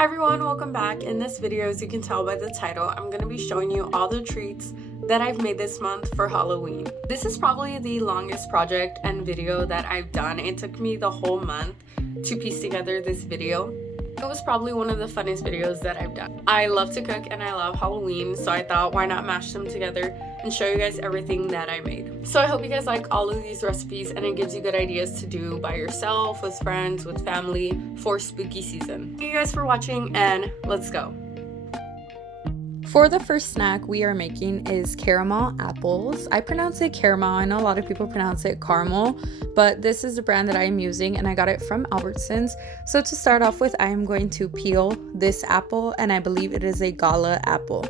Hi everyone, welcome back. In this video, as you can tell by the title, I'm going to be showing you all the treats that I've made this month for Halloween. This is probably the longest project and video that I've done. It took me the whole month to piece together this video. It was probably one of the funnest videos that I've done. I love to cook and I love Halloween, so I thought why not mash them together and show you guys everything that I made. So I hope you guys like all of these recipes and it gives you good ideas to do by yourself, with friends, with family for spooky season. Thank you guys for watching and let's go. For the first snack we are making is caramel apples. I pronounce it caramel. I know a lot of people pronounce it caramel, but this is the brand that I am using and I got it from Albertsons. So to start off with, I am going to peel this apple and I believe it is a Gala apple.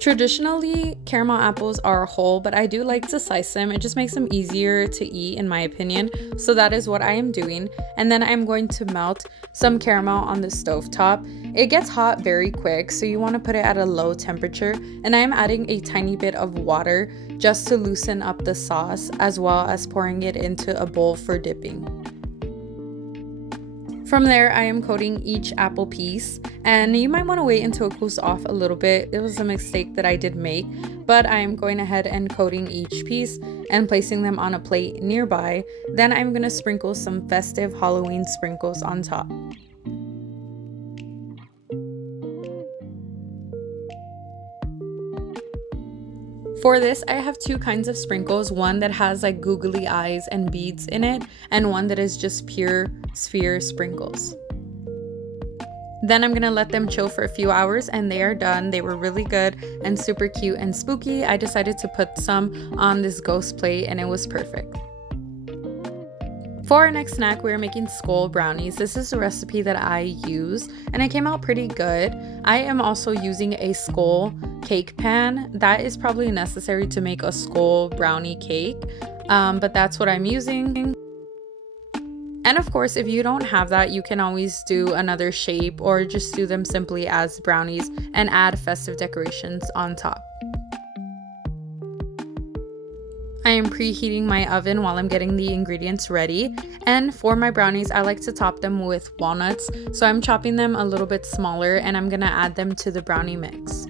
Traditionally, caramel apples are whole, but I do like to slice them. It just makes them easier to eat in my opinion. So that is what I am doing. And then I'm going to melt some caramel on the stove top. It gets hot very quick, so you want to put it at a low temperature. And I am adding a tiny bit of water just to loosen up the sauce, as well as pouring it into a bowl for dipping. From there, I am coating each apple piece, and you might want to wait until it cools off a little bit. It was a mistake that I did make, but I am going ahead and coating each piece and placing them on a plate nearby. Then I'm going to sprinkle some festive Halloween sprinkles on top. For this, I have two kinds of sprinkles, one that has like googly eyes and beads in it, and one that is just pure sphere sprinkles. Then I'm gonna let them chill for a few hours and they are done. They were really good and super cute and spooky. I decided to put some on this ghost plate and it was perfect. For our next snack, we're making skull brownies. This is the recipe that I use and it came out pretty good. I am also using a skull cake pan. That is probably necessary to make a skull brownie cake, but that's what I'm using. And of course, if you don't have that, you can always do another shape or just do them simply as brownies and add festive decorations on top. I am preheating my oven while I'm getting the ingredients ready, and for my brownies I like to top them with walnuts, so I'm chopping them a little bit smaller and I'm gonna add them to the brownie mix.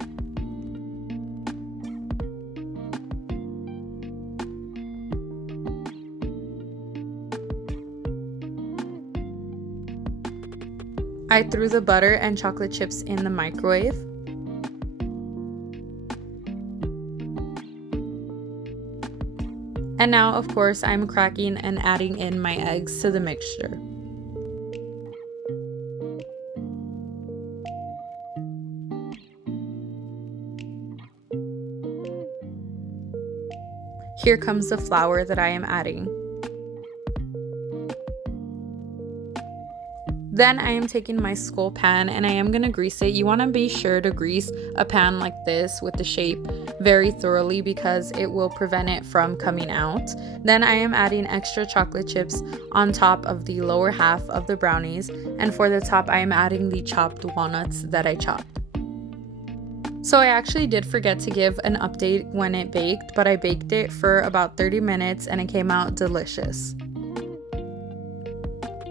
I threw the butter and chocolate chips in the microwave. And now, of course, I'm cracking and adding in my eggs to the mixture. Here comes the flour that I am adding. Then I am taking my skull pan and I am going to grease it. You want to be sure to grease a pan like this with the shape very thoroughly because it will prevent it from coming out. Then I am adding extra chocolate chips on top of the lower half of the brownies, and for the top I am adding the chopped walnuts that I chopped. So I actually did forget to give an update when it baked, but I baked it for about 30 minutes and it came out delicious.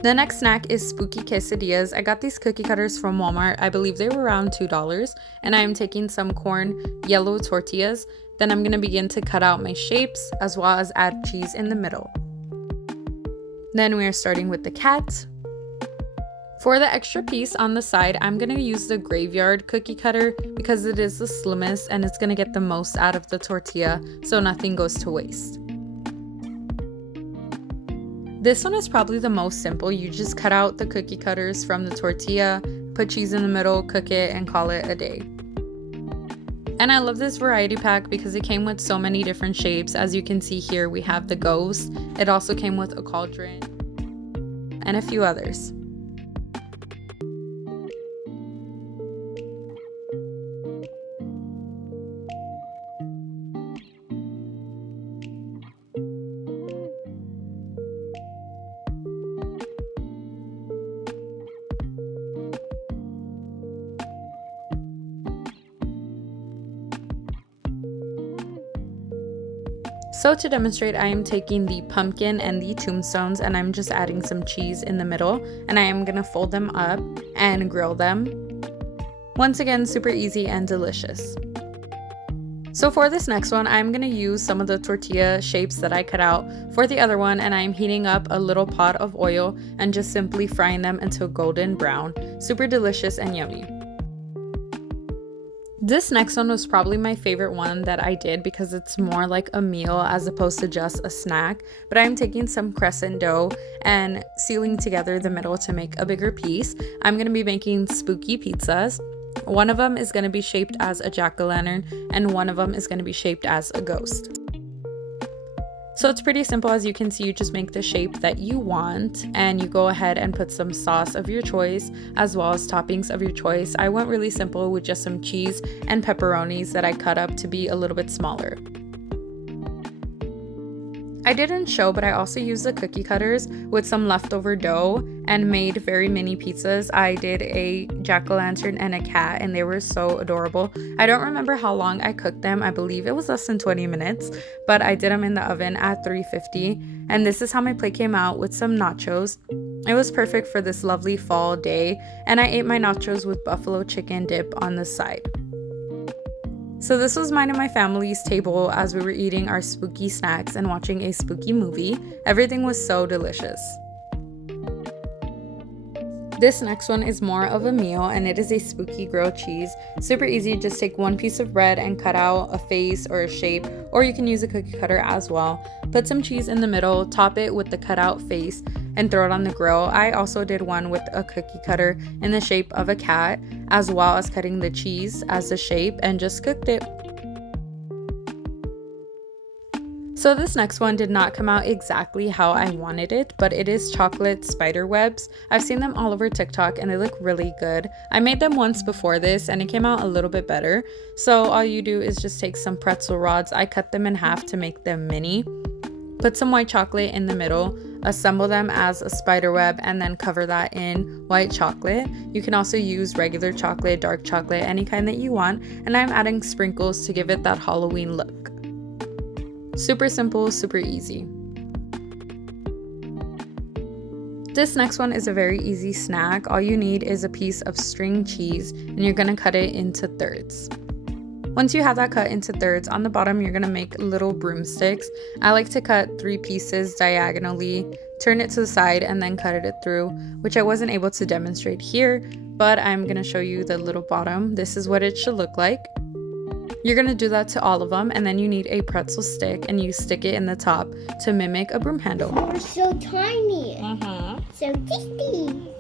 The next snack is spooky quesadillas. I got these cookie cutters from Walmart. I believe they were around $2, and I am taking some corn yellow tortillas. Then I'm going to begin to cut out my shapes as well as add cheese in the middle. Then we are starting with the cat. For the extra piece on the side, I'm going to use the graveyard cookie cutter because it is the slimmest and it's going to get the most out of the tortilla so nothing goes to waste. This one is probably the most simple. You just cut out the cookie cutters from the tortilla, put cheese in the middle, cook it, and call it a day. And I love this variety pack because it came with so many different shapes. As you can see here, we have the ghost. It also came with a cauldron and a few others. So to demonstrate, I am taking the pumpkin and the tombstones and I'm just adding some cheese in the middle, and I am gonna fold them up and grill them. Once again, super easy and delicious. So for this next one, I'm gonna use some of the tortilla shapes that I cut out for the other one, and I'm heating up a little pot of oil and just simply frying them until golden brown. Super delicious and yummy. This next one was probably my favorite one that I did because it's more like a meal as opposed to just a snack. But I'm taking some crescent dough and sealing together the middle to make a bigger piece. I'm going to be making spooky pizzas. One of them is going to be shaped as a jack-o'-lantern and one of them is going to be shaped as a ghost. So it's pretty simple. As you can see, you just make the shape that you want and you go ahead and put some sauce of your choice as well as toppings of your choice. I went really simple with just some cheese and pepperonis that I cut up to be a little bit smaller. I didn't show, but I also used the cookie cutters with some leftover dough and made very mini pizzas. I did a jack-o'-lantern and a cat and they were so adorable. I don't remember how long I cooked them. I believe it was less than 20 minutes, but I did them in the oven at 350. And this is how my plate came out with some nachos. It was perfect for this lovely fall day, and I ate my nachos with buffalo chicken dip on the side. So this was mine and my family's table as we were eating our spooky snacks and watching a spooky movie. Everything was so delicious. This next one is more of a meal and it is a spooky grilled cheese. Super easy, just take one piece of bread and cut out a face or a shape, or you can use a cookie cutter as well. Put some cheese in the middle, top it with the cutout face, and throw it on the grill. I also did one with a cookie cutter in the shape of a cat, as well as cutting the cheese as the shape and just cooked it. So this next one did not come out exactly how I wanted it, but it is chocolate spider webs. I've seen them all over TikTok and they look really good. I made them once before this and it came out a little bit better. So all you do is just take some pretzel rods. I cut them in half to make them mini. Put some white chocolate in the middle, assemble them as a spider web, and then cover that in white chocolate. You can also use regular chocolate, dark chocolate, any kind that you want. And I'm adding sprinkles to give it that Halloween look. Super simple, super easy. This next one is a very easy snack. All you need is a piece of string cheese and you're gonna cut it into thirds. Once you have that cut into thirds, on the bottom you're gonna make little broomsticks. I like to cut 3 pieces diagonally, turn it to the side, and then cut it through, which I wasn't able to demonstrate here, but I'm gonna show you the little bottom. This is what it should look like. You're gonna do that to all of them, and then you need a pretzel stick and you stick it in the top to mimic a broom handle. They're so tiny. So tasty.